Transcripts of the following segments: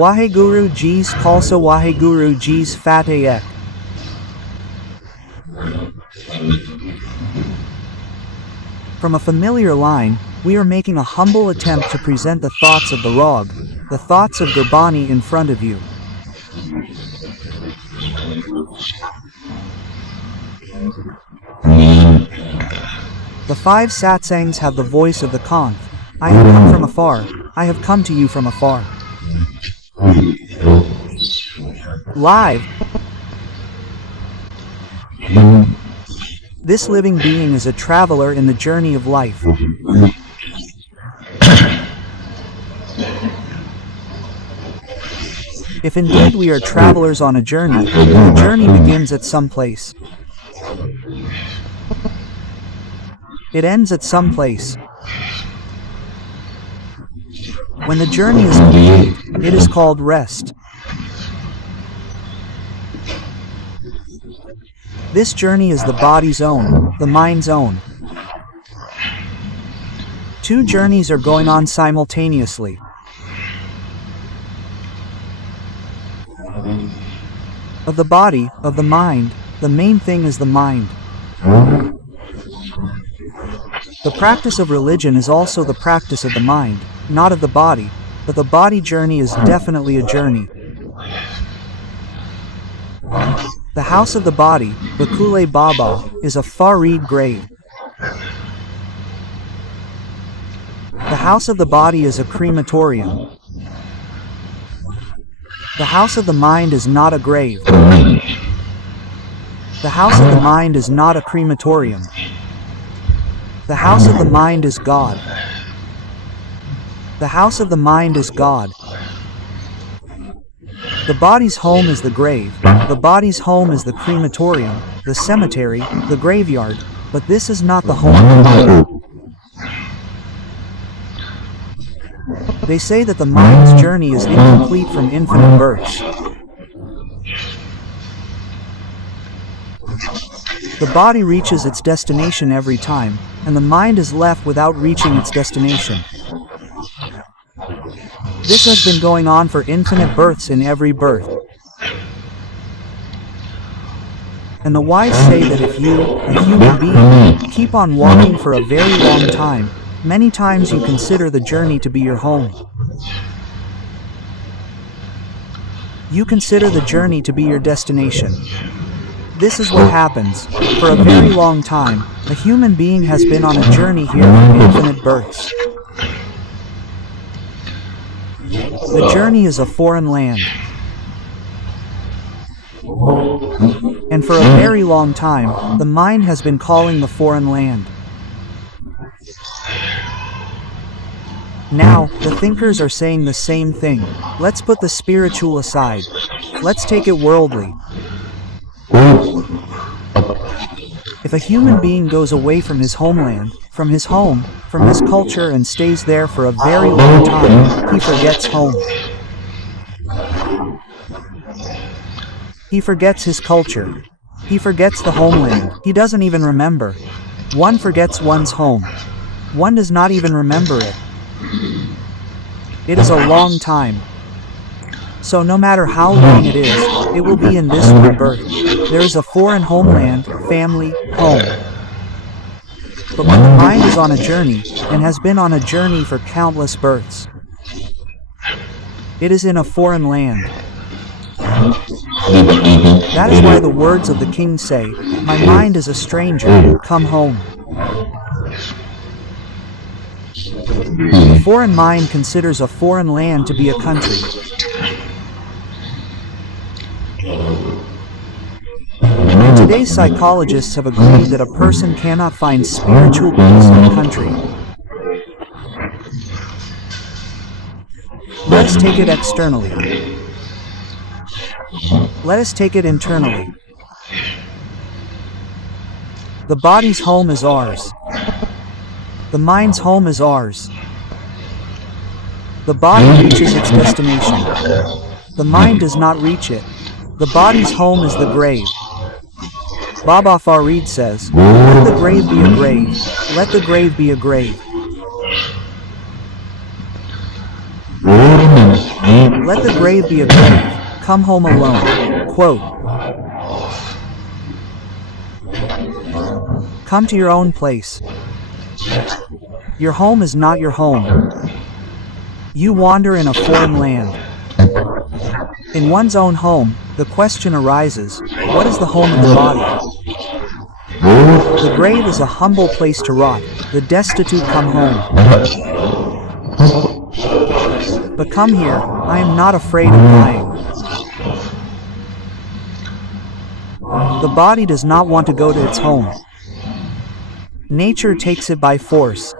Waheguru Ji's Khalsa Waheguru Ji's Fateh. From a familiar line, we are making a humble attempt to present the thoughts of the Rag, the thoughts of Gurbani in front of you. The 5 satsangs have the voice of the Kanth. I have come from afar, I have come to you from afar. Live. This living being is a traveler in the journey of life. If indeed we are travelers on a journey, the journey begins at some place. It ends at some place. When the journey is complete, it is called rest. This journey is the body's own, the mind's own. 2 journeys are going on simultaneously. Of the body, of the mind, the main thing is the mind. The practice of religion is also the practice of the mind, not of the body, but the body journey is definitely a journey. The house of the body, Bakule Baba, is a Farid grave. The house of the body is a crematorium. The house of the mind is not a grave. The house of the mind is not a crematorium. The house of the mind is God. The house of the mind is God. The body's home is the grave, the body's home is the crematorium, the cemetery, the graveyard, but this is not the home of the body. They say that the mind's journey is incomplete from infinite births. The body reaches its destination every time, and the mind is left without reaching its destination. This has been going on for infinite births in every birth. And the wise say that if you, a human being, keep on walking for a very long time, many times you consider the journey to be your home. You consider the journey to be your destination. This is what happens. For a very long time, a human being has been on a journey here of infinite births. The journey is a foreign land. And for a very long time, the mind has been calling the foreign land. Now, the thinkers are saying the same thing. Let's put the spiritual aside. Let's take it worldly. If a human being goes away from his homeland, from his home, from his culture and stays there for a very long time, he forgets home. He forgets his culture. He forgets the homeland. He doesn't even remember. One forgets one's home. One does not even remember it. It is a long time. So no matter how long it is, it will be in this one birth. There is a foreign homeland, family, home. But when the mind is on a journey, and has been on a journey for countless births, it is in a foreign land. That is why the words of the king say, "My mind is a stranger, come home." The foreign mind considers a foreign land to be a country. Today's psychologists have agreed that a person cannot find spiritual peace in a country. Let us take it externally. Let us take it internally. The body's home is ours. The mind's home is ours. The body reaches its destination. The mind does not reach it. The body's home is the grave. Baba Farid says, "Let the grave be a grave. Let the grave be a grave. Let the grave be a grave, come home alone. Quote. Come to your own place. Your home is not your home. You wander in a foreign land. In one's own home, the question arises, what is the home of the body? The grave is a humble place to rot, the destitute come home. But come here, I am not afraid of dying. The body does not want to go to its home. Nature takes it by force.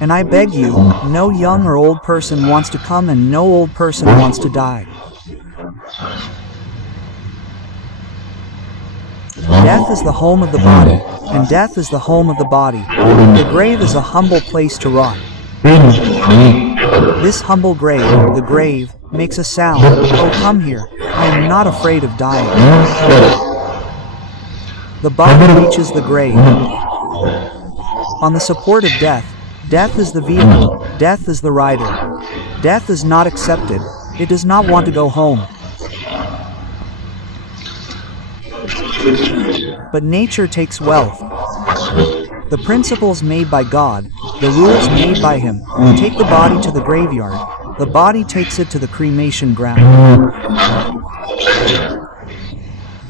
And I beg you, no young or old person wants to come and no old person wants to die. Death is the home of the body, and death is the home of the body. The grave is a humble place to rot. This humble grave, the grave, makes a sound. Oh, come here, I am not afraid of dying. The body reaches the grave. On the support of death, death is the vehicle, death is the rider. Death is not accepted, it does not want to go home. But nature takes wealth. The principles made by God, the rules made by Him, take the body to the graveyard. The body takes it to the cremation ground.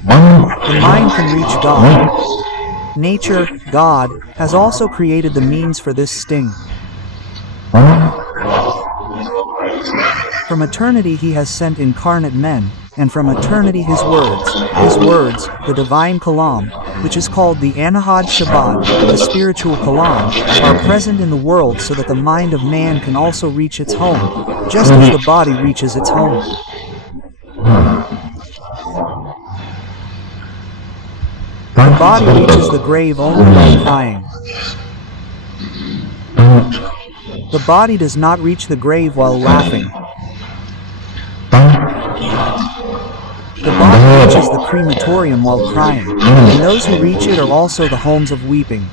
The mind can reach God. Nature, God, has also created the means for this sting. From eternity He has sent incarnate men, and from eternity His words, the divine Kalam, which is called the Anahad Shabad, the spiritual Kalam, are present in the world so that the mind of man can also reach its home, just as the body reaches its home. The body reaches the grave only by crying. The body does not reach the grave while laughing. The body reaches the crematorium while crying, and those who reach it are also the homes of weeping.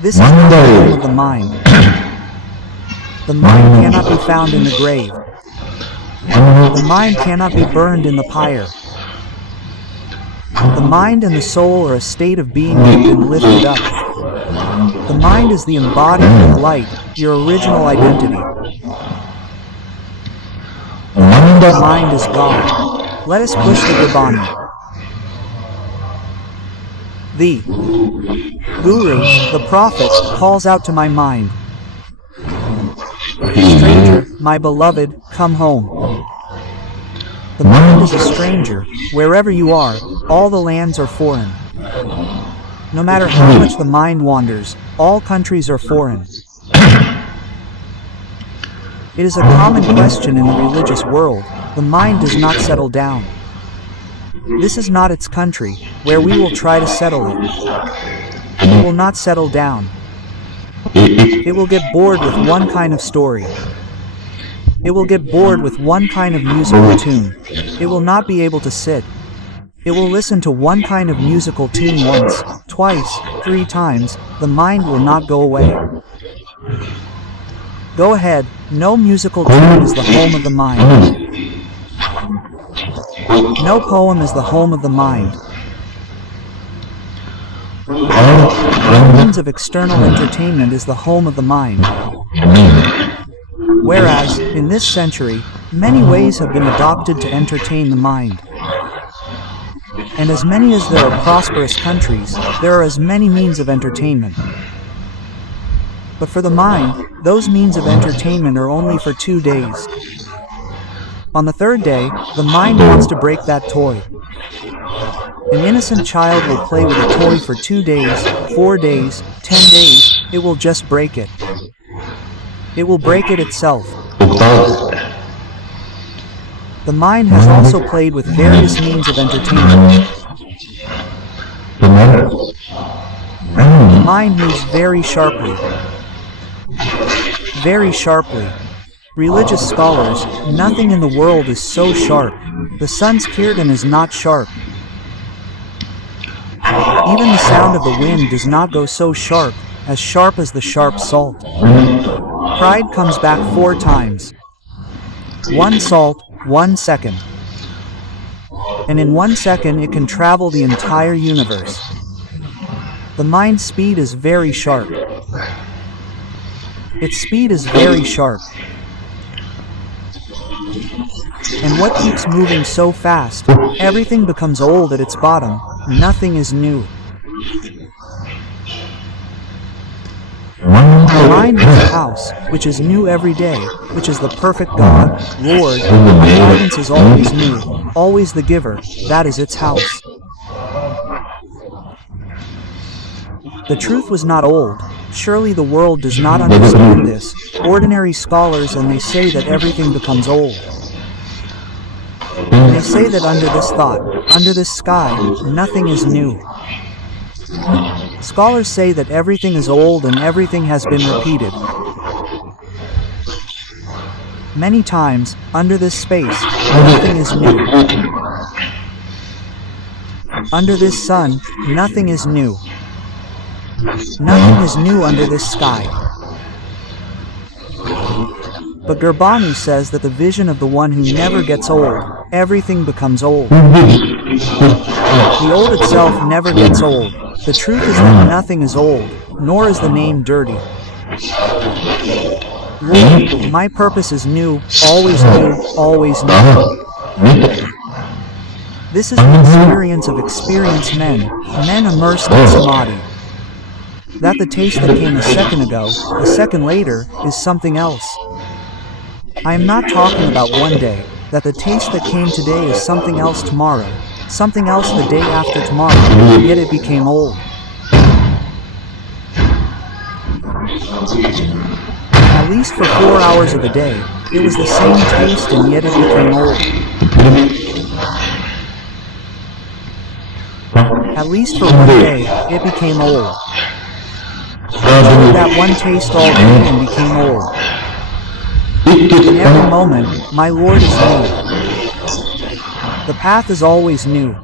This is the home of the mind. The mind cannot be found in the grave. The mind cannot be burned in the pyre. The mind and the soul are a state of being that have been lifted up. The mind is the embodiment of light, your original identity. The mind is God. Let us push the Gurbani. The Guru, the Prophet, calls out to my mind. Stranger, my beloved, come home. The mind is a stranger. Wherever you are, all the lands are foreign. No matter how much the mind wanders, all countries are foreign. It is a common question in the religious world. The mind does not settle down. This is not its country, where we will try to settle it. It will not settle down. It will get bored with one kind of story. It will get bored with one kind of musical tune. It will not be able to sit. It will listen to one kind of musical tune once, twice, 3 times. The mind will not go away. Go ahead, no musical tune is the home of the mind. No poem is the home of the mind. No means of external entertainment is the home of the mind. Whereas, in this century, many ways have been adopted to entertain the mind. And as many as there are prosperous countries, there are as many means of entertainment. But for the mind, those means of entertainment are only for 2 days. On the 3rd day, the mind wants to break that toy. An innocent child will play with a toy for 2 days, 4 days, 10 days, it will just break it. It will break it itself. The mind has also played with various means of entertainment. The mind moves very sharply. Very sharply. Religious scholars, nothing in the world is so sharp. The sun's Kirtan is not sharp. Even the sound of the wind does not go so sharp as the sharp salt. Pride comes back 4 times. 1 salt, 1 second. And in 1 second it can travel the entire universe. The mind's speed is very sharp. Its speed is very sharp. And what keeps moving so fast? Everything becomes old at its bottom. Nothing is new. The mind is a house, which is new every day, which is the perfect God, Lord. My guidance is always new, always the giver. That is its house. The truth was not old. Surely the world does not understand this. Ordinary scholars, and they say that everything becomes old. They say that under this thought, under this sky, nothing is new. Scholars say that everything is old and everything has been repeated. Many times, under this space, nothing is new. Under this sun, nothing is new. Nothing is new under this sky. But Gurbani says that the vision of the one who never gets old, everything becomes old. The old itself never gets old. The truth is that nothing is old, nor is the name dirty. Lord, my purpose is new, always new, always new. This is the experience of experienced men immersed in samadhi. That the taste that came a second ago, a second later, is something else. I am not talking about one day, that the taste that came today is something else tomorrow, something else the day after tomorrow, yet it became old. At least for 4 hours of the day, it was the same taste and yet it became old. At least for one day, it became old. That one taste all day and became old. In every moment, my Lord is new. The path is always new.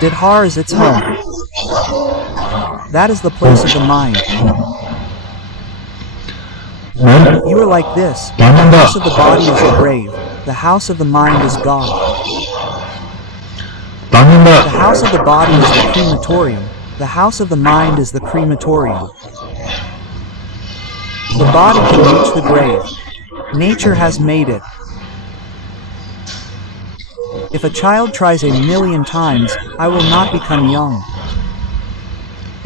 Didhar is its home. That is the place of the mind. You are like this. The house of the body is the grave. The house of the mind is God. The house of the body is the crematorium. The house of the mind is the crematorium. The body can reach the grave. Nature has made it. If a child tries 1,000,000 times, I will not become young.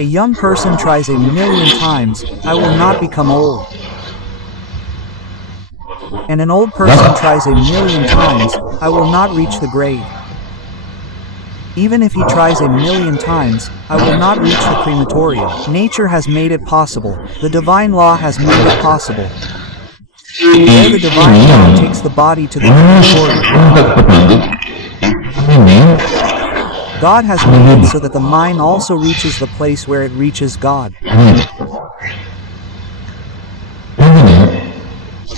A young person tries 1,000,000 times, I will not become old. And an old person tries 1,000,000 times, I will not reach the grave. Even if he tries 1,000,000 times, I will not reach the crematorium. Nature has made it possible. The divine law has made it possible. There the divine law takes the body to the crematorium. God has made it so that the mind also reaches the place where it reaches God.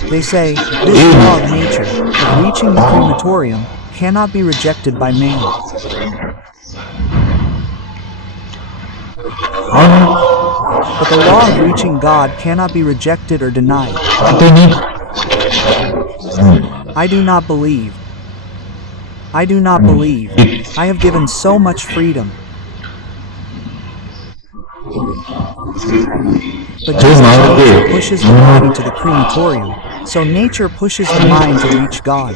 They say, this law of nature, of reaching the crematorium, cannot be rejected by man. But the law of reaching God cannot be rejected or denied. I do not believe. I do not believe. I have given so much freedom. But just as nature pushes the body to the crematorium, so nature pushes the mind to reach God.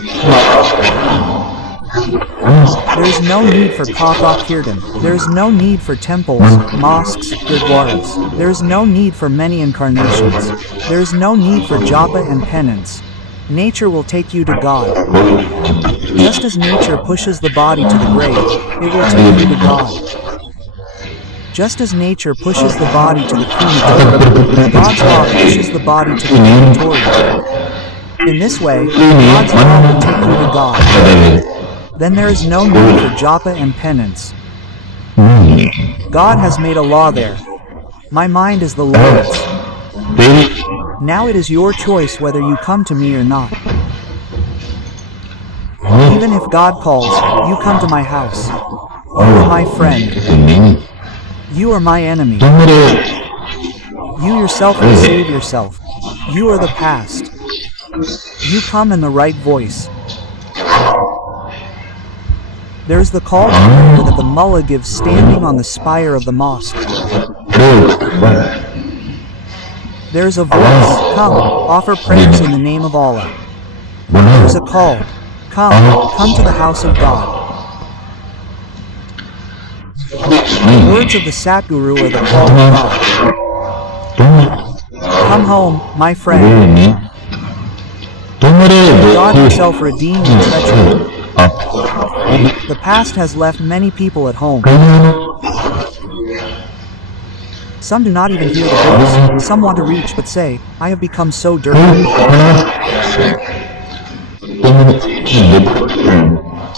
There is no need for Katha Kirtan. There is no need for temples, mosques, gurdwaras. There is no need for many incarnations. There is no need for japa and penance. Nature will take you to God. Just as nature pushes the body to the grave, it will take you to God. Just as nature pushes the body to the crematorium, God's law pushes the body to the crematorium. In this way, God's law will take you to God. Then there is no need for japa and penance. God has made a law there. My mind is the Lord's. Now it is your choice whether you come to me or not. Even if God calls, you come to my house. You are my friend. You are my enemy. You yourself will save yourself. You are the past. You come in the right voice. There's the call to prayer that the mullah gives standing on the spire of the mosque. There's a voice, come, offer prayers in the name of Allah. There's a call, come to the house of God. The words of the Satguru are the call of God. Come home, my friend. God himself redeemed the treachery. The past has left many people at home. Some do not even hear the voice. Some want to reach but say, I have become so dirty.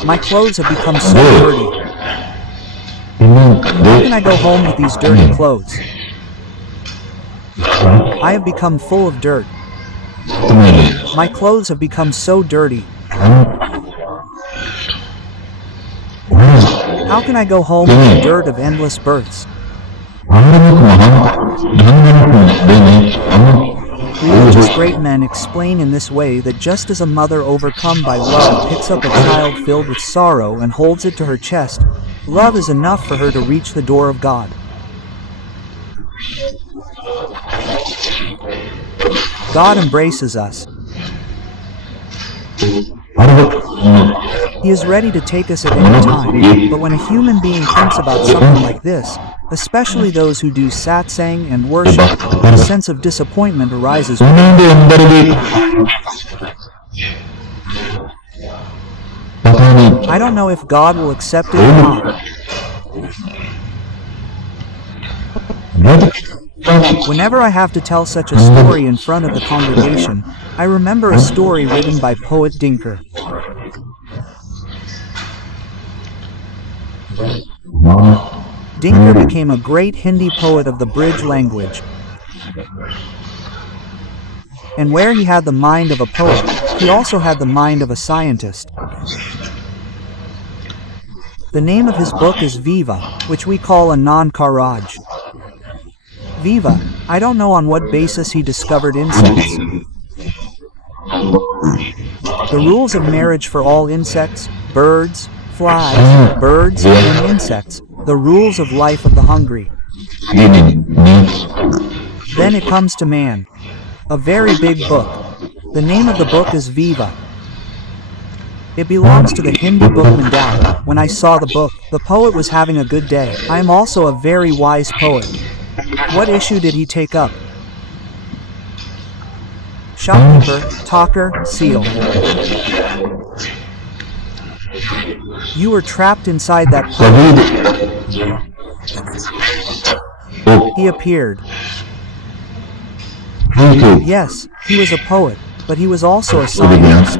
My clothes have become so dirty. How can I go home with these dirty clothes? I have become full of dirt. My clothes have become so dirty. How can I go home with the dirt of endless births? Religious great men explain in this way that just as a mother overcome by love picks up a child filled with sorrow and holds it to her chest, love is enough for her to reach the door of God. God embraces us. He is ready to take us at any time, but when a human being thinks about something like this, especially those who do satsang and worship, a sense of disappointment arises within them. I don't know if God will accept it or not. Whenever I have to tell such a story in front of the congregation, I remember a story written by poet Dinker. Dinker became a great Hindi poet of the bridge language. And where he had the mind of a poet, he also had the mind of a scientist. The name of his book is Viva, which we call Anand Karaj. Viva, I don't know on what basis he discovered insects. The rules of marriage for all insects, birds, flies, birds, and insects, the rules of life of the hungry. Then it comes to man. A very big book. The name of the book is Viva. It belongs to the Hindi book Mandal. When I saw the book, the poet was having a good day. I am also a very wise poet. What issue did he take up? Shopkeeper, talker, seal. You were trapped inside that poet. He appeared. Yes, he was a poet, but he was also a scientist.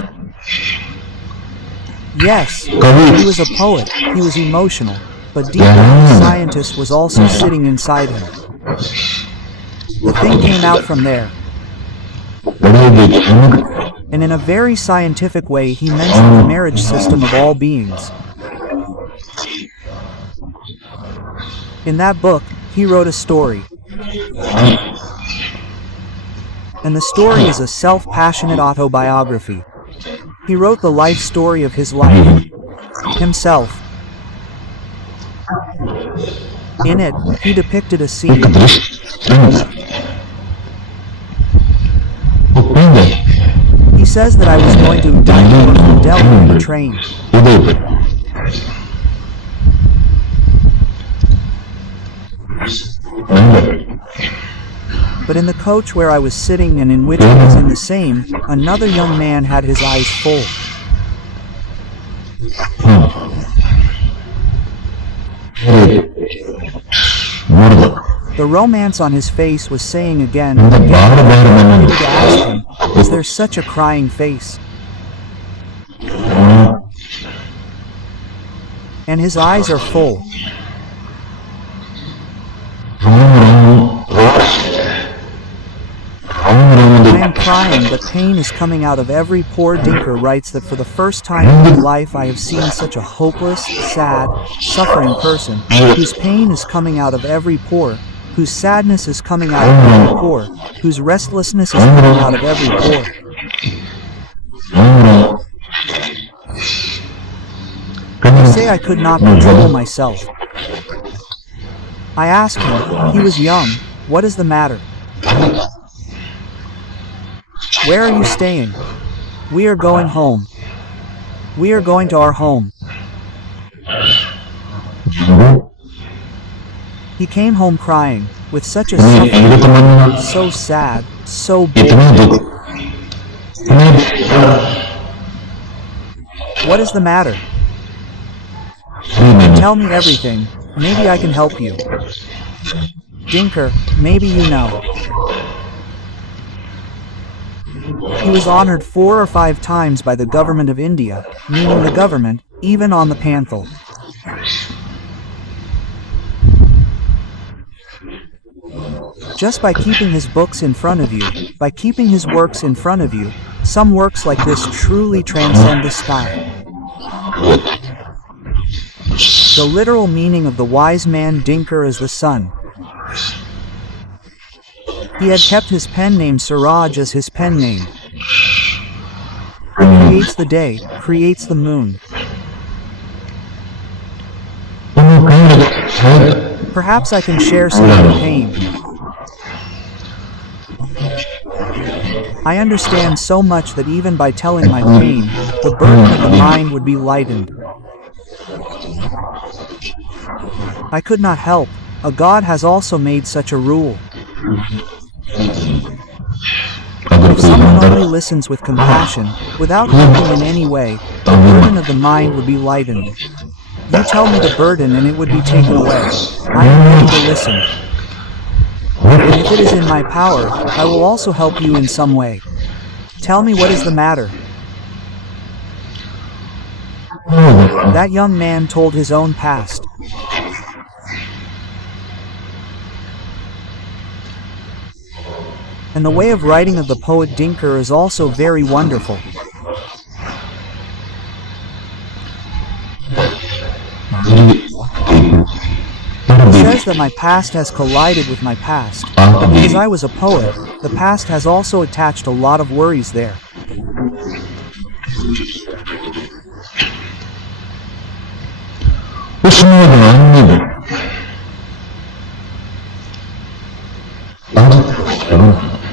Yes, he was a poet, he was emotional, but deep down the scientist was also sitting inside him. The thing came out from there. And in a very scientific way he mentioned the marriage system of all beings. In that book, he wrote a story. And the story is a self-passionate autobiography. He wrote the life story of his life. Himself. In it, he depicted a scene. He says that I was going to Udaipur from Delhi on the train. But in the coach where I was sitting and in which I was in the same, another young man had his eyes full. The romance on his face was saying again and again, I wanted to ask him, is there such a crying face? And his eyes are full. I am crying, but but pain is coming out of every pore. Dinker writes that for the first time in my life I have seen such a hopeless, sad, suffering person, whose pain is coming out of every pore, whose sadness is coming out of every pore, whose restlessness is coming out of every pore. You say I could not control myself. I asked him, he was young, what is the matter? Where are you staying? We are going home. We are going to our home. He came home crying, with such a suffering, so sad, so bored. What is the matter? Tell me everything, maybe I can help you. Dinker, maybe you know. He was honored 4 or 5 times by the government of India, meaning the government, even on the Panthal. Just by keeping his books in front of you, by keeping his works in front of you, some works like this truly transcend the sky. The literal meaning of the wise man Dinker is the sun. He had kept his pen name Suraj as his pen name. Creates the day, creates the moon. Perhaps I can share some of the pain. I understand so much that even by telling my pain, the burden of the mind would be lightened. I could not help. A God has also made such a rule. If someone only listens with compassion, without helping in any way, the burden of the mind would be lightened. You tell me the burden and it would be taken away. I am ready to listen. And if it is in my power, I will also help you in some way. Tell me what is the matter. That young man told his own past. And the way of writing of the poet Dinker is also very wonderful. He says that my past has collided with my past, but because I was a poet, the past has also attached a lot of worries there.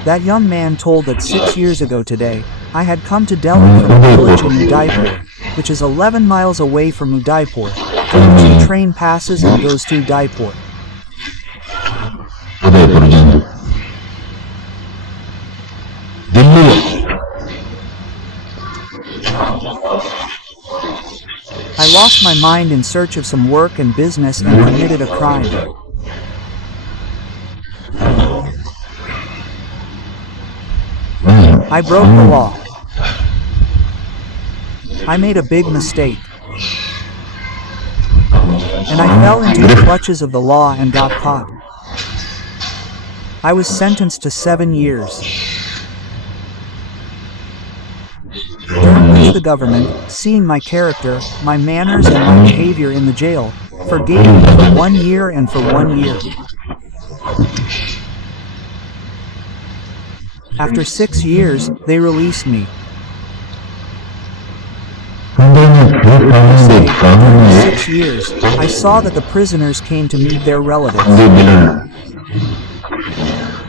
That young man told that 6 years ago today, I had come to Delhi from a village in Udaipur, which is 11 miles away from Udaipur, from which the train passes and goes to Udaipur. I lost my mind in search of some work and business and committed a crime. I broke the law. I made a big mistake. And I fell into the clutches of the law and got caught. I was sentenced to 7 years. During which the government, seeing my character, my manners and my behavior in the jail, forgave me for 1 year and for 1 year. After 6 years, they released me. After 6 years, I saw that the prisoners came to meet their relatives.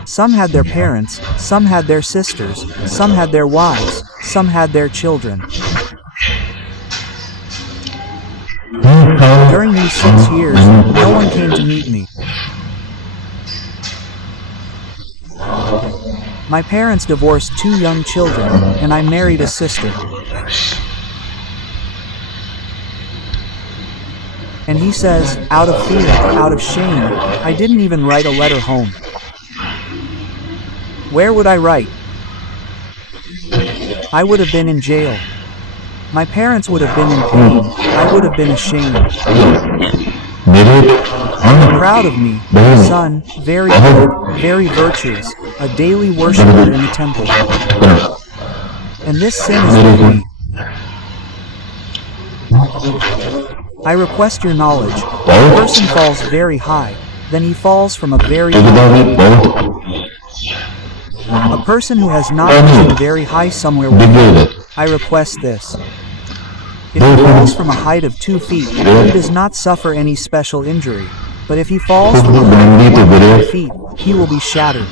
Some had their parents, some had their sisters, some had their wives, some had their children. During these 6 years, no one came to meet me. My parents divorced 2 young children, and I married a sister. And he says, out of fear, out of shame, I didn't even write a letter home. Where would I write? I would have been in jail. My parents would have been in pain. I would have been ashamed. Proud of me, son, very good, very virtuous, a daily worshiper in the temple. and this sin is with me. I request your knowledge. A person falls very high, then he falls from a very high. A person who has not risen very high somewhere will fall. I request this. If he falls from a height of 2 feet, he does not suffer any special injury. But if he falls from a height of 100 feet, he will be shattered.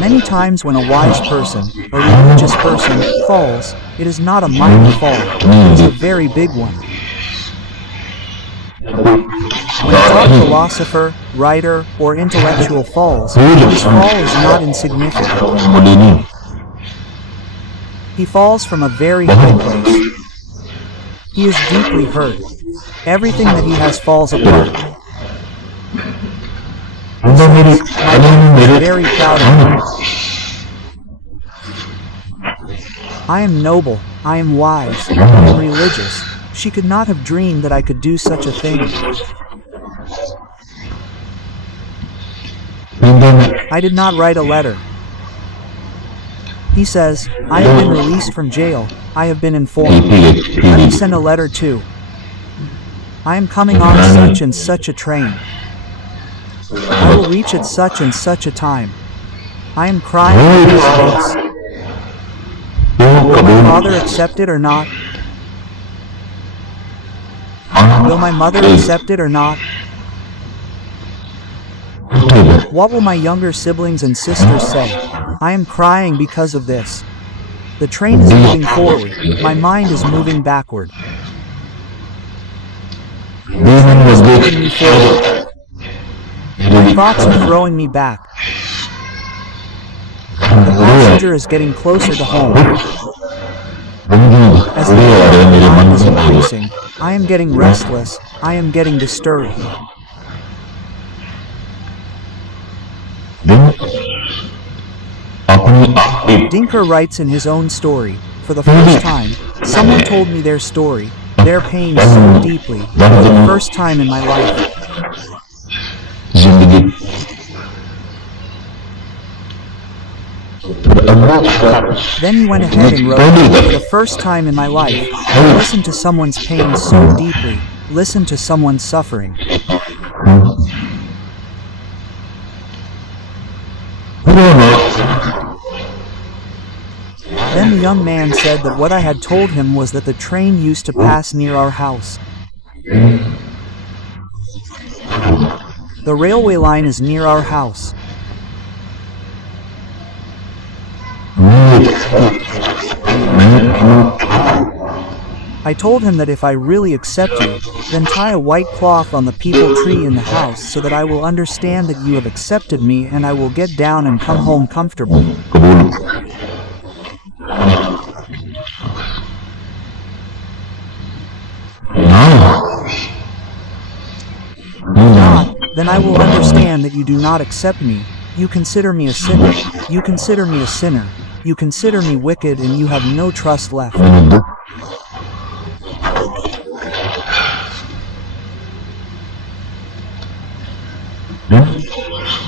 Many times when a wise person, a religious person, falls, it is not a minor fall, it is a very big one. When a top philosopher, writer, or intellectual falls, his fall is not insignificant. He falls from a very high place. He is deeply hurt. Everything that he has falls apart. My mother is very proud of me. I am noble, I am wise, I am religious. She could not have dreamed that I could do such a thing. I did not write a letter. He says, I have been released from jail, I have been informed. Let me send a letter too. I am coming on such and such a train. I will reach at such and such a time. I am crying for his face. Will my father accept it or not? Will my mother accept it or not? What will my younger siblings and sisters say? I am crying because of this. The train is moving forward, my mind is moving backward. The train is moving me forward. My thoughts are throwing me back. The passenger is getting closer to home. As the time is increasing, I am getting restless, I am getting disturbed. Dinker writes in his own story, for the first time, someone told me their story, their pain so deeply, for the first time in my life. Then he went ahead and wrote, for the first time in my life, I listened to someone's pain so deeply, listened to someone's suffering. Then the young man said that what I had told him was that the train used to pass near our house. The railway line is near our house. I told him that if I really accept you, then tie a white cloth on the peepal tree in the house so that I will understand that you have accepted me and I will get down and come home comfortable. If not, then I will understand that you do not accept me. You consider me a sinner. You consider me a sinner. You consider me wicked and you have no trust left.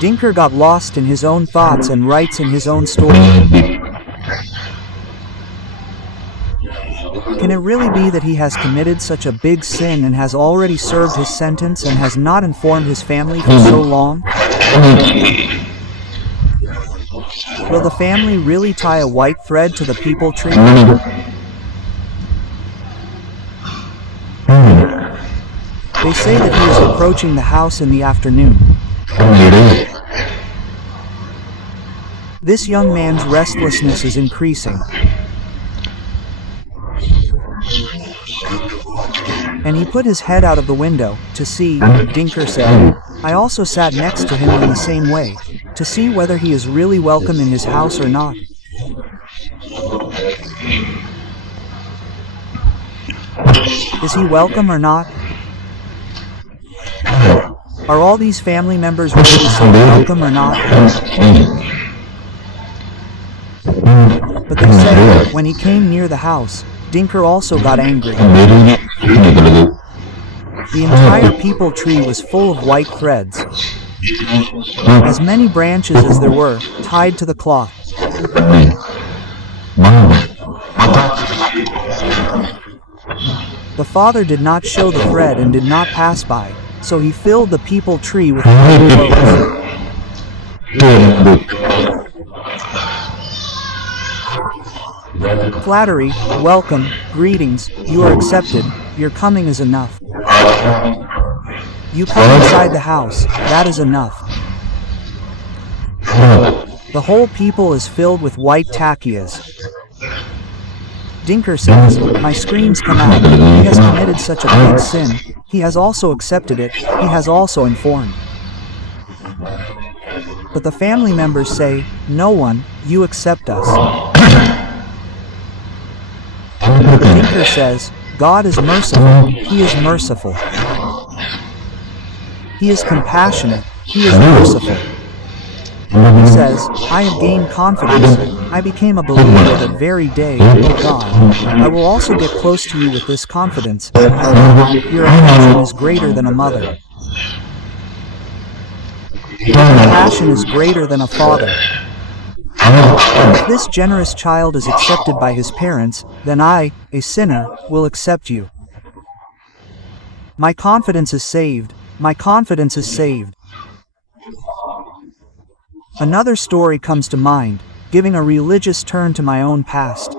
Dinker got lost in his own thoughts and writes in his own story. Can it really be that he has committed such a big sin and has already served his sentence and has not informed his family for so long? Will the family really tie a white thread to the peepal tree? They say that he is approaching the house in the afternoon. This young man's restlessness is increasing. And he put his head out of the window, to see, Dinker said. I also sat next to him in the same way, to see whether he is really welcome in his house or not. Is he welcome or not? Are all these family members ready to say welcome or not? But they say, when he came near the house, Dinker also got angry. The entire peepal tree was full of white threads. As many branches as there were, tied to the cloth. The father did not show the thread and did not pass by, so he filled the peepal tree with white clothes. Flattery, welcome, greetings, you are accepted, your coming is enough. You come inside the house, that is enough. The whole people is filled with white takias. Dinker says, my screams come out, he has committed such a great sin, he has also accepted it, he has also informed. But the family members say, no one, you accept us. The Dinker says, God is merciful, he is merciful. He is compassionate, he is merciful. He says, I have gained confidence, I became a believer that very day, O God. I will also get close to you with this confidence. Your affection is greater than a mother. Your compassion is greater than a father. If this generous child is accepted by his parents, then I, a sinner, will accept you. My confidence is saved, my confidence is saved. Another story comes to mind, giving a religious turn to my own past.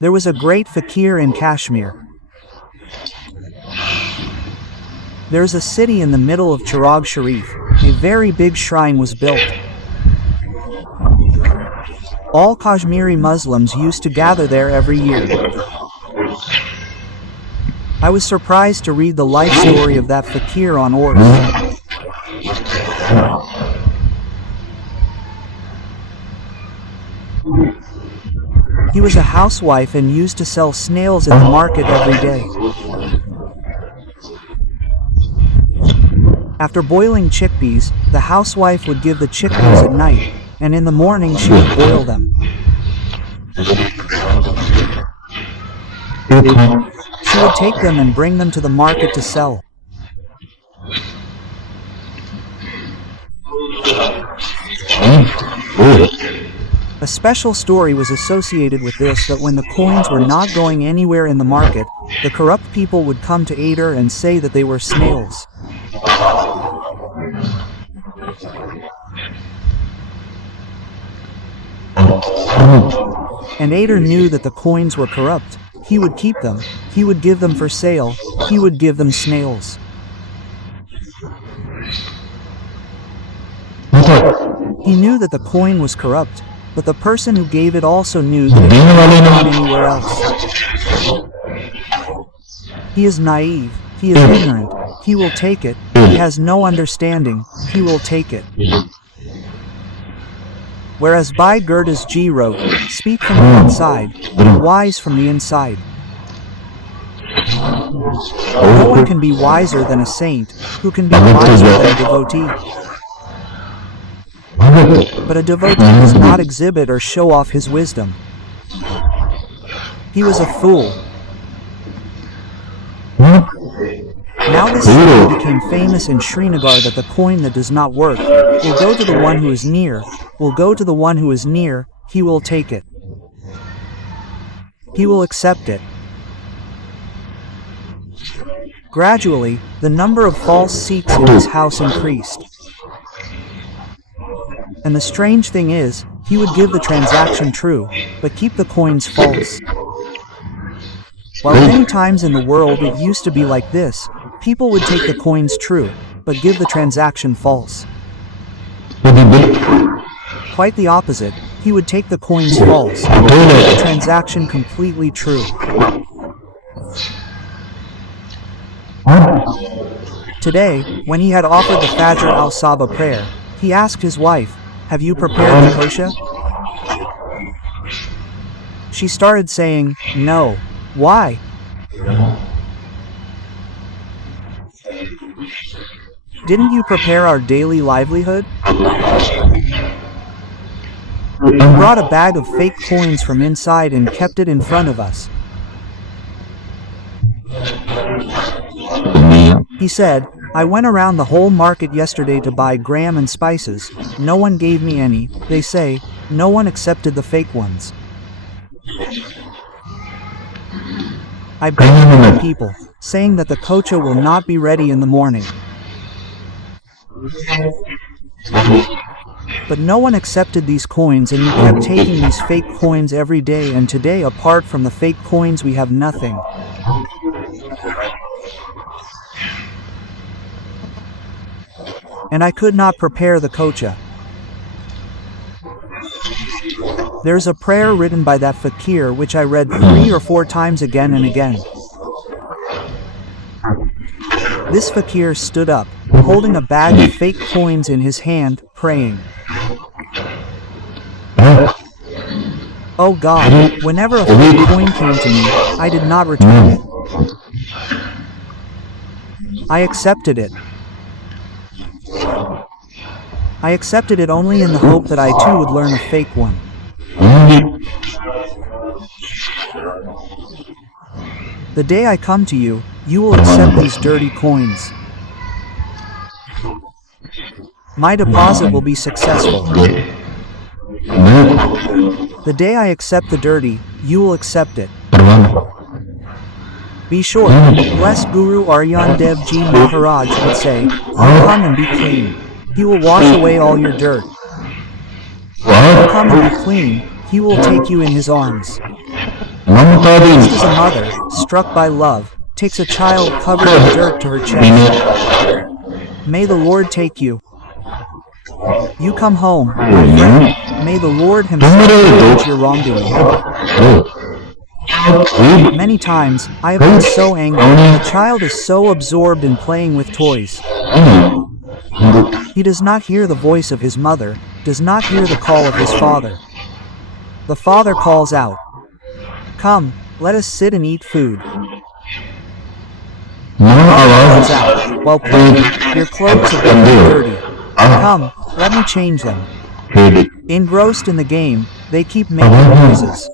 There was a great fakir in Kashmir. There is a city in the middle of Chirag Sharif. A very big shrine was built. All Kashmiri Muslims used to gather there every year. I was surprised to read the life story of that fakir on horse. He was a housewife and used to sell snails in the market every day. After boiling chickpeas, the housewife would give the chickpeas at night, and in the morning she would boil them. She would take them and bring them to the market to sell. A special story was associated with this, that when the coins were not going anywhere in the market, the corrupt people would come to aid her and say that they were snails. And Ader knew that the coins were corrupt. He would keep them, he would give them for sale, he would give them snails. He knew that the coin was corrupt, but the person who gave it also knew that it could not go anywhere else. He is naive, he is ignorant, he will take it, he has no understanding, he will take it. Whereas Bhai Gurdas Ji wrote, speak from the outside, be wise from the inside. No one can be wiser than a saint, who can be wiser than a devotee. But a devotee does not exhibit or show off his wisdom. He was a fool. Now this city became famous in Srinagar that the coin that does not work will go to the one who is near, will go to the one who is near, he will take it. He will accept it. Gradually, the number of false Sikhs in his house increased. And the strange thing is, he would give the transaction true, but keep the coins false. While many times in the world it used to be like this, people would take the coins true, but give the transaction false. Quite the opposite, he would take the coins false, but give the transaction completely true. Today, when he had offered the Fajr al-Saba prayer, he asked his wife, have you prepared the kosha? She started saying, no. Why? Didn't you prepare our daily livelihood? He brought a bag of fake coins from inside and kept it in front of us. He said, I went around the whole market yesterday to buy gram and spices. No one gave me any, they say. No one accepted the fake ones. I begged the people, saying that the kocha will not be ready in the morning. But no one accepted these coins, and you kept taking these fake coins every day, and today, apart from the fake coins, we have nothing. And I could not prepare the kocha. There's a prayer written by that fakir which I read 3 or 4 times again and again. This fakir stood up, holding a bag of fake coins in his hand, praying. Oh God, whenever a fake coin came to me, I did not return it. I accepted it. I accepted it only in the hope that I too would learn a fake one. The day I come to you, you will accept these dirty coins. My deposit will be successful. The day I accept the dirty, you will accept it. Be sure, blessed Guru Arjan Dev Ji Maharaj would say, come and be clean. He will wash away all your dirt. Come and be clean, he will take you in his arms. Just as a mother, struck by love, takes a child covered in dirt to her chest. May the Lord take you. You come home, my friend. May the Lord himself purge your wrongdoing. Many times, I have been so angry. The child is so absorbed in playing with toys. He does not hear the voice of his mother, does not hear the call of his father. The father calls out, come, let us sit and eat food. Calls out, while playing, your clothes have become dirty. Come, let me change them. Engrossed in the game, they keep making noises.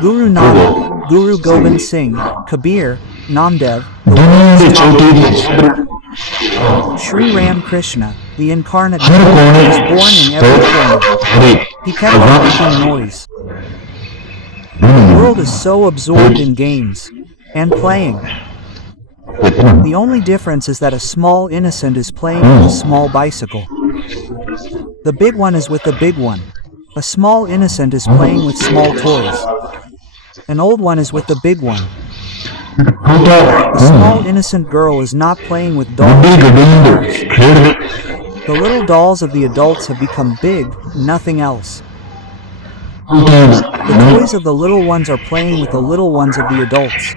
Guru Nanak, Guru Gobind Singh, Kabir, Namdev, Sri Ram Krishna, the incarnate God, was born in every corner. He kept making noise. The world is so absorbed in games and playing. The only difference is that a small innocent is playing with a small bicycle. The big one is with the big one. A small innocent is playing with small toys. An old one is with the big one. The small innocent girl is not playing with dolls. The little dolls of the adults have become big, nothing else. The toys of the little ones are playing with the little ones of the adults.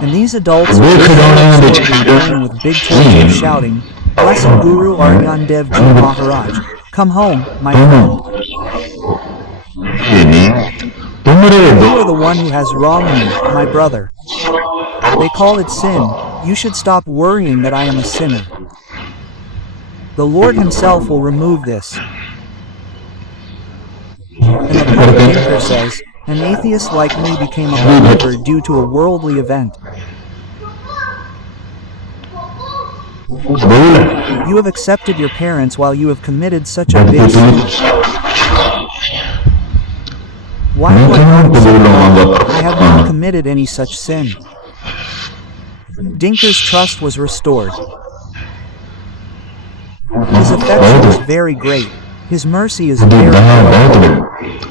And these adults are playing with big toys and shouting, blessed Guru Arjan Dev Ji Maharaj, come home, my friend. You are the one who has wronged me, my brother. They call it sin. You should stop worrying that I am a sinner. The Lord himself will remove this. And the poet Vichar says, an atheist like me became a believer due to a worldly event. You have accepted your parents while you have committed such a big sin. Why do I not accept them? I have not committed any such sin. Dinkar's trust was restored. His affection is very great. His mercy is very great.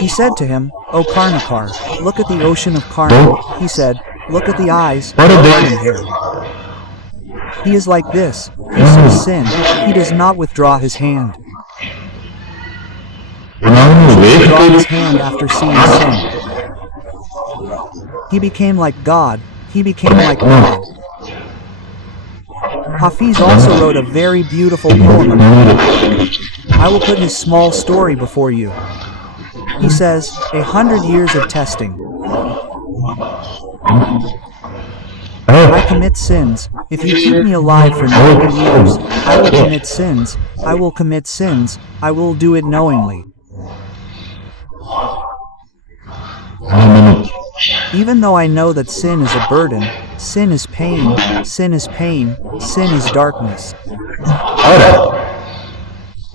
He said to him, O Karnakar, look at the ocean of Karna. He said, look at the eyes, burning hair. He is like this. He sees sin. He does not withdraw his hand. He withdrew his hand after seeing sin. He became like God. He became like God. Hafiz also wrote a very beautiful poem about it. I will put his small story before you. He says, 100 years of testing. I commit sins. If you keep me alive for 90 years, I will commit sins. I will commit sins. I will do it knowingly. Even though I know that sin is a burden, sin is pain, sin is pain, sin is darkness.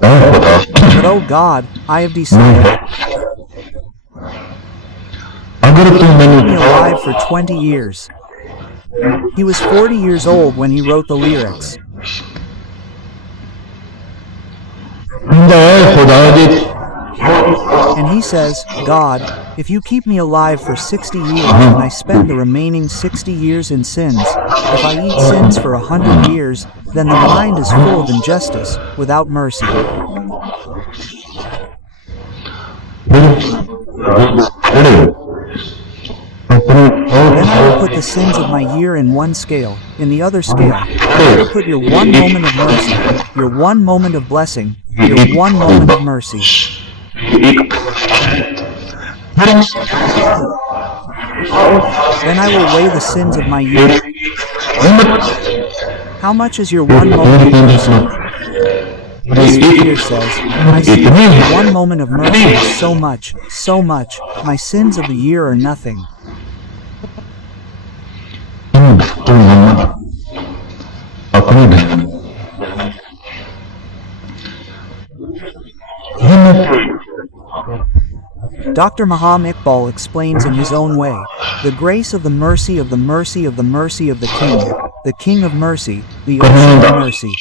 But oh God, I have decided. Keep me alive for 20 years. He was 40 years old when he wrote the lyrics. And he says, God, if you keep me alive for 60 years and I spend the remaining 60 years in sins, if I eat sins for 100 years, then the mind is full of injustice, without mercy. Then I will put the sins of my year in one scale, in the other scale. I will put your one moment of mercy, your one moment of blessing, your one moment of mercy. Then I will weigh the sins of my year. How much is your one moment of mercy? This figure says, I see that one moment of mercy is so much, so much. My sins of the year are nothing. Dr. Maham Iqbal explains in his own way, the grace of the mercy of the mercy of the mercy of the King of mercy, the ocean of mercy.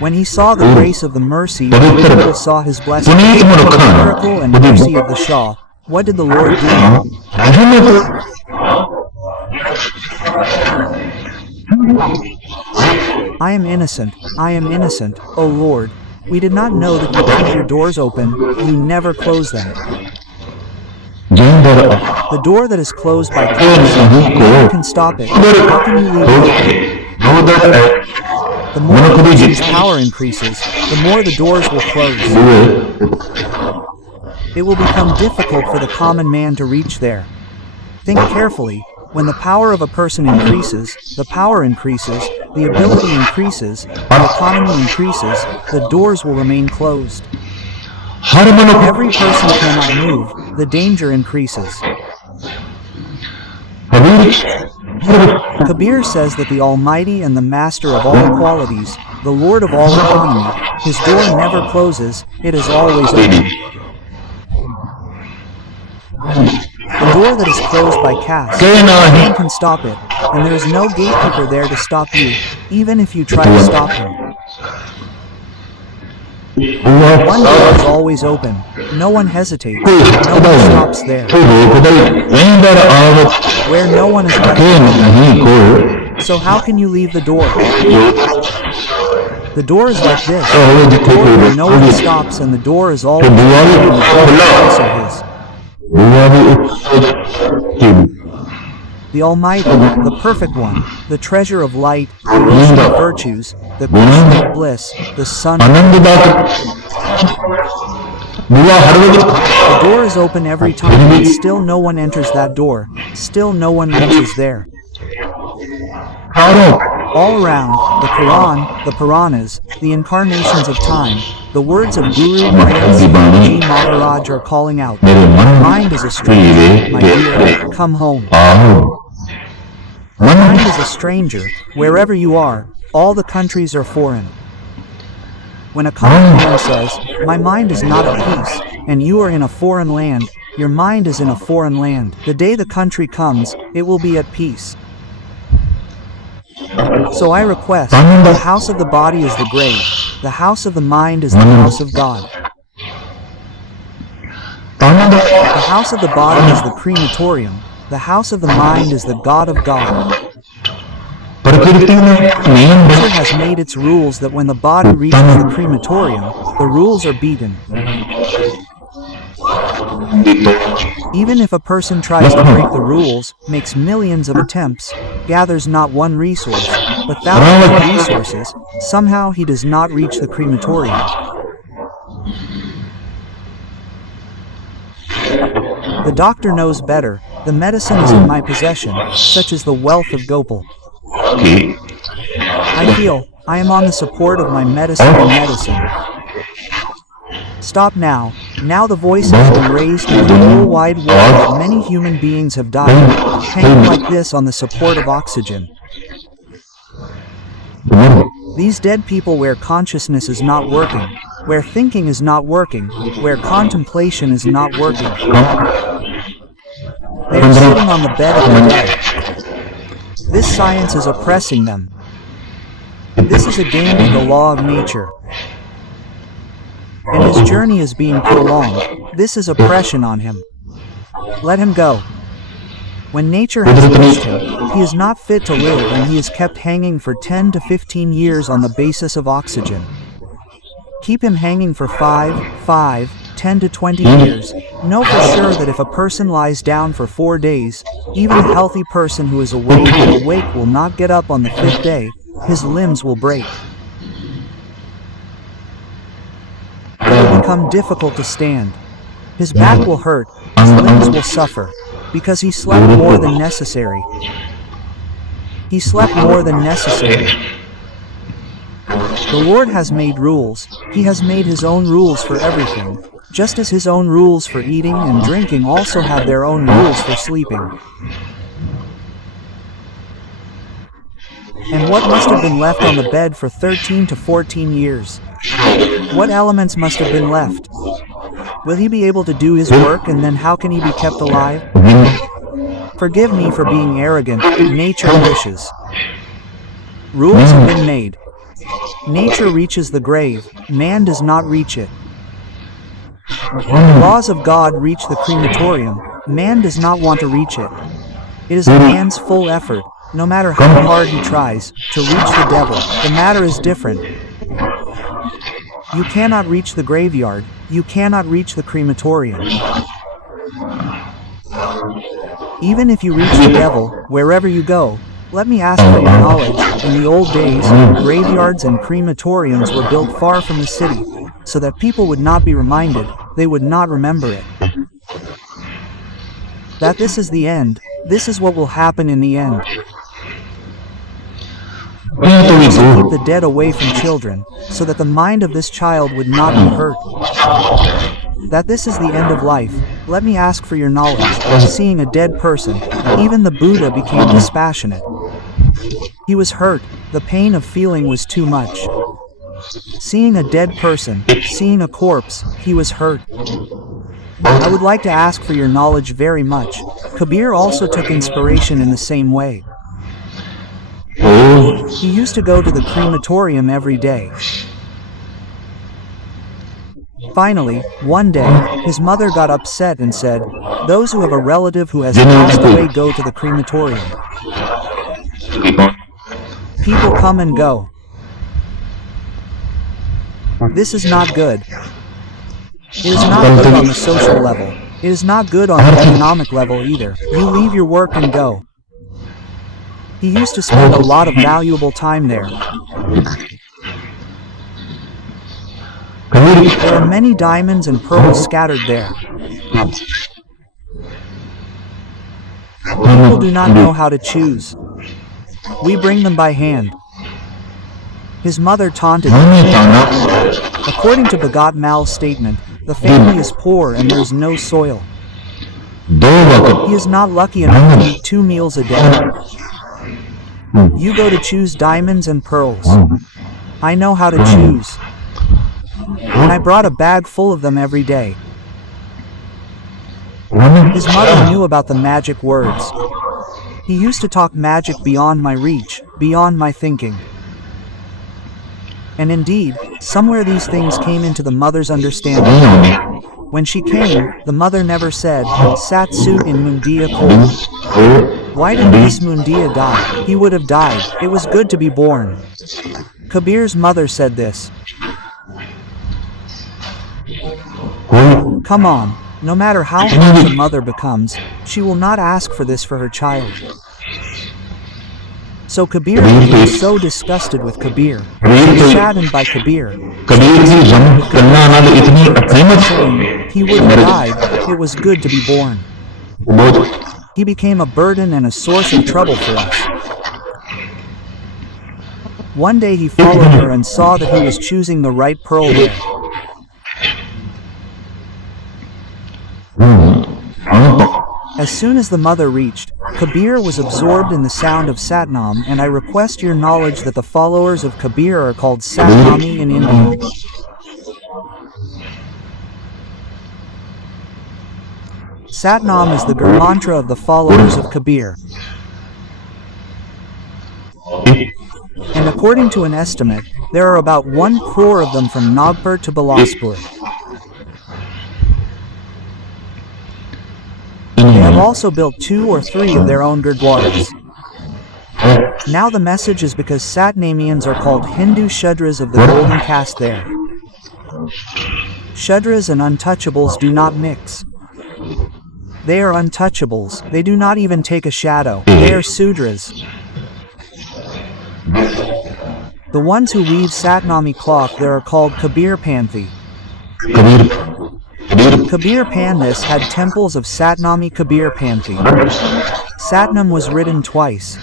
When he saw the grace of the mercy, people saw his blessing. The miracle and mercy of the Shah. What did the Lord do? I am innocent, O Lord. We did not know that you keep your doors open, you never close them. The door that is closed by closing, no one can stop it. How can you leave it open? The more the person's power increases, the more the doors will close. It will become difficult for the common man to reach there. Think carefully. When the power of a person increases, the power increases, the ability increases, the economy increases, the doors will remain closed. Every person cannot move, the danger increases. Kabir says that the Almighty and the Master of all qualities, the Lord of all economy, his door never closes, it is always open. The door that is closed by caste, no one can stop it, and there is no gatekeeper there to stop you, even if you try to stop him. One door is always open, no one hesitates, no one stops there. Where no one is left. So how can you leave the door? The door is like this, the door where no one stops and the door is always open and the door is also his. The Almighty, the Perfect One, the Treasure of Light, the Ocean of Virtues, the Cushion of Bliss, the Sun. The door is open every time, and still no one enters that door, still no one reaches there. All around, the Quran, the Puranas, the incarnations of time, the words of Gurugranthsahibjikatha Maharaj are calling out, "My mind is a stranger, my dear, come home." My mind is a stranger, wherever you are, all the countries are foreign. When a common man says, "My mind is not at peace," and you are in a foreign land, your mind is in a foreign land. The day the country comes, it will be at peace. So I request, the house of the body is the grave, the house of the mind is the house of God. The house of the body is the crematorium, the house of the mind is the God of God. Nature has made its rules that when the body reaches the crematorium, the rules are beaten. Even if a person tries to break the rules, makes millions of attempts, gathers not one resource, but thousands of resources, somehow he does not reach the crematorium. The doctor knows better. The medicine is in my possession, such as the wealth of Gopal. I feel I am on the support of my medicine and medicine. Stop now. Now the voice has been raised in the whole wide world that many human beings have died, hanging like this on the support of oxygen. These dead people where consciousness is not working, where thinking is not working, where contemplation is not working. They are sitting on the bed of the dead. This science is oppressing them. This is a game with the law of nature. And his journey is being prolonged. This is oppression on him. Let him go. When nature has reached him, he is not fit to live and he is kept hanging for 10 to 15 years on the basis of oxygen. Keep him hanging for 5, 10 to 20 years. Know for sure that if a person lies down for 4 days, even a healthy person who is awake will not get up on the 5th day. His limbs will break. It will become difficult to stand. His back will hurt, his limbs will suffer, because he slept more than necessary. He slept more than necessary. The Lord has made rules. He has made his own rules for everything, just as his own rules for eating and drinking also have their own rules for sleeping. And what must have been left on the bed for 13 to 14 years? What elements must have been left? Will he be able to do his work, and then how can he be kept alive? Forgive me for being arrogant. Nature wishes. Rules have been made. Nature reaches the grave. Man does not reach it. The laws of God reach the crematorium. Man does not want to reach it. It is a man's full effort, no matter how hard he tries, to reach the devil. The matter is different. You cannot reach the graveyard. You cannot reach the crematorium. Even if you reach the devil, wherever you go, let me ask for your knowledge. In the old days, graveyards and crematoriums were built far from the city, so that people would not be reminded, they would not remember it. That this is the end, this is what will happen in the end. Keep the dead away from children, so that the mind of this child would not be hurt. That this is the end of life, let me ask for your knowledge. Seeing a dead person, even the Buddha became dispassionate. He was hurt, the pain of feeling was too much. Seeing a dead person, seeing a corpse, he was hurt. I would like to ask for your knowledge very much. Kabir also took inspiration in the same way. He used to go to the crematorium every day. Finally, one day, his mother got upset and said, "Those who have a relative who has passed away go to the crematorium. People come and go. This is not good. It is not good on the social level. It is not good on the economic level either. You leave your work and go." He used to spend a lot of valuable time there. There are many diamonds and pearls scattered there. People do not know how to choose. We bring them by hand. His mother taunted him. According to Bhagat Mal's statement, the family is poor and there is no soil. He is not lucky enough to eat 2 meals a day. You go to choose diamonds and pearls. I know how to choose. And I brought a bag full of them every day. His mother knew about the magic words. He used to talk magic beyond my reach, beyond my thinking. And indeed, somewhere these things came into the mother's understanding. When she came, the mother never said, "Sat Sut in Mundia Kol." Why did this Mundia die? He would have died. It was good to be born. Kabir's mother said this. Come on, no matter how harsh a mother becomes, she will not ask for this for her child. So Kabir became so disgusted with Kabir, so saddened by Kabir, saying he would have died, it was good to be born. He became a burden and a source of trouble for us. One day he followed her and saw that he was choosing the right pearl there. As soon as the mother reached, Kabir was absorbed in the sound of Satnam, and I request your knowledge that the followers of Kabir are called Satnami in India. Satnam is the Gurmantra of the followers of Kabir. And according to an estimate, there are about 1 crore of them from Nagpur to Bilaspur. They have also built 2 or 3 of their own gurdwaras. Now the message is because Satnamians are called Hindu Shudras of the golden caste there. Shudras and untouchables do not mix. They are untouchables, they do not even take a shadow, they are Sudras. The ones who weave Satnami cloth there are called Kabir Panthi. Kabir Pandis had temples of Satnami Kabir Panthi. Satnam was written twice.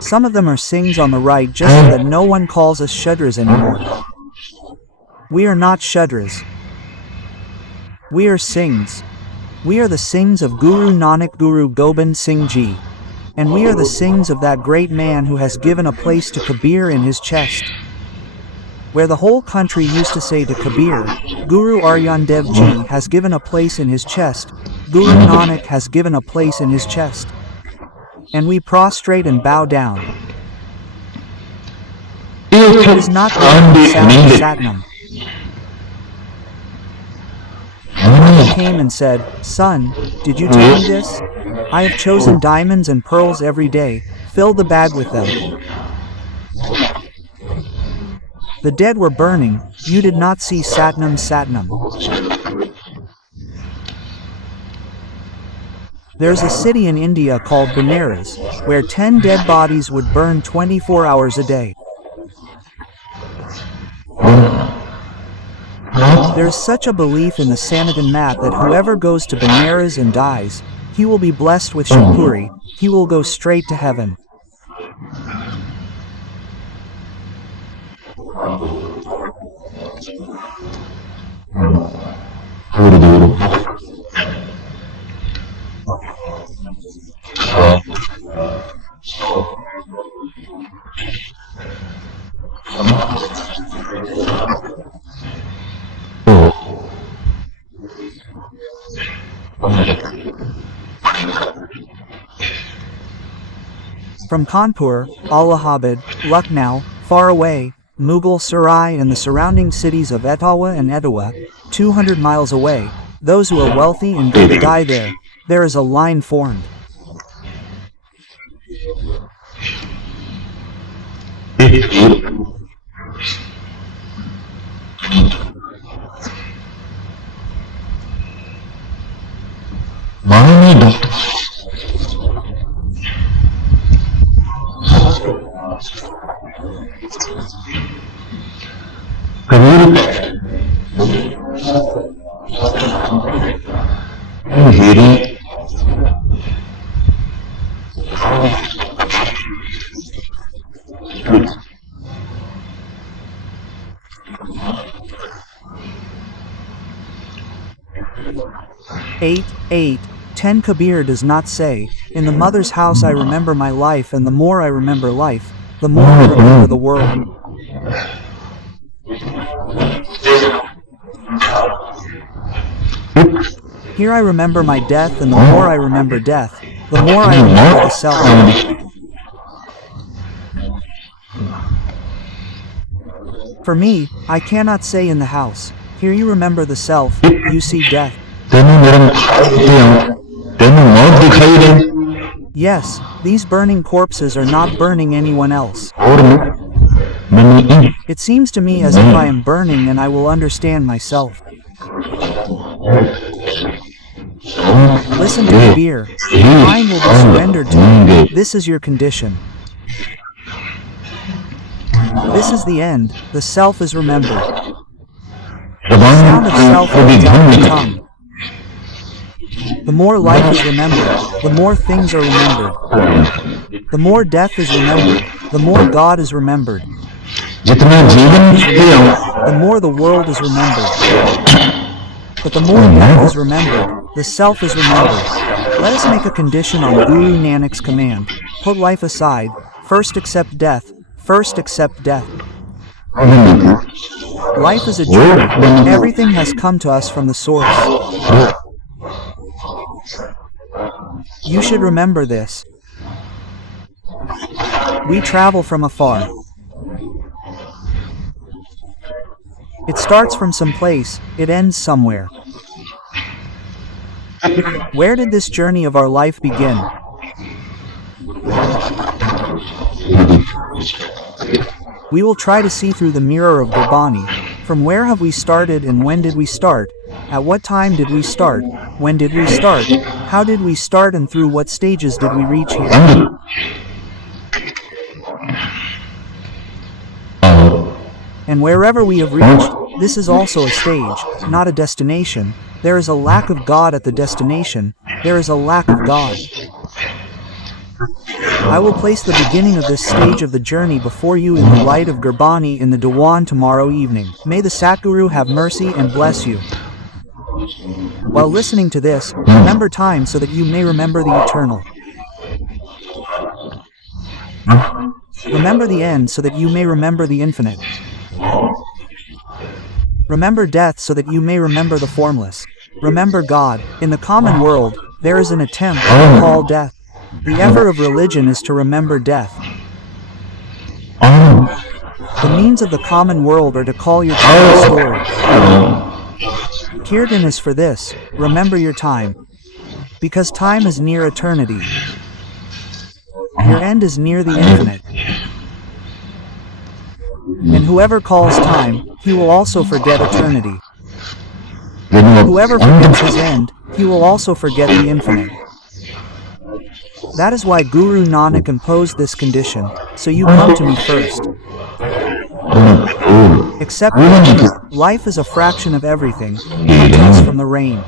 Some of them are Singhs on the right just so that no one calls us Shudras anymore. We are not Shudras. We are Singhs. We are the Singhs of Guru Nanak Guru Gobind Singh Ji. And we are the Singhs of that great man who has given a place to Kabir in his chest. Where the whole country used to say to Kabir, Guru Arjan Dev Ji has given a place in his chest, Guru Nanak has given a place in his chest. And we prostrate and bow down. It is not the sound of Satnam. He came and said, Son, did you tell me this? I have chosen diamonds and pearls every day, fill the bag with them. The dead were burning, you did not see Satnam Satnam. There's a city in India called Benares, where 10 dead bodies would burn 24 hours a day. There's such a belief in the Sanatan Mat that whoever goes to Benares and dies, he will be blessed with Shivpuri, he will go straight to heaven. From Kanpur, Allahabad, Lucknow, far away, Mughal Sarai and the surrounding cities of Etawah and Etawah, 200 miles away, those who are wealthy and go to die there, there is a line formed. Eight, 10 Kabir does not say, in the mother's house I remember my life, and the more I remember life, the more I remember the world. Here I remember my death, and the more I remember death, the more I remember the self. For me, I cannot say in the house, here you remember the self, you see death. Yes, these burning corpses are not burning anyone else. It seems to me as if I am burning and I will understand myself. Listen to the beer. Your mind will be surrendered to it. This is your condition. This is the end. The self is remembered. The sound of self fades out the tongue. The more life is remembered, the more things are remembered. The more death is remembered, the more God is remembered. The more the world is remembered. But the more death is remembered, the self is remembered. Let us make a condition on Guru Nanak's command. Put life aside, first accept death, first accept death. Life is a journey. Everything has come to us from the source. You should remember this. We travel from afar. It starts from some place, it ends somewhere. Where did this journey of our life begin? We will try to see through the mirror of Gurbani. From where have we started and when did we start? At what time did we start? When did we start? How did we start and through what stages did we reach here? And wherever we have reached, this is also a stage, not a destination. There is a lack of God at the destination. There is a lack of God. I will place the beginning of this stage of the journey before you in the light of Gurbani in the Diwan tomorrow evening. May the Satguru have mercy and bless you. While listening to this, remember time so that you may remember the eternal. Remember the end so that you may remember the infinite. Remember death so that you may remember the formless. Remember God. In the common world, there is an attempt to call death. The effort of religion is to remember death. The means of the common world are to call your time story. Kirtan is for this. Remember your time. Because time is near eternity. Your end is near the infinite. And whoever calls time, he will also forget eternity. Whoever forgets his end, he will also forget the infinite. That is why Guru Nanak imposed this condition, so you come to me first. Accept that life is a fraction of everything, us from the rain.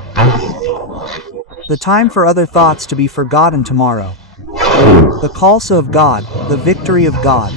The time for other thoughts to be forgotten tomorrow. The Khalsa of God, the victory of God.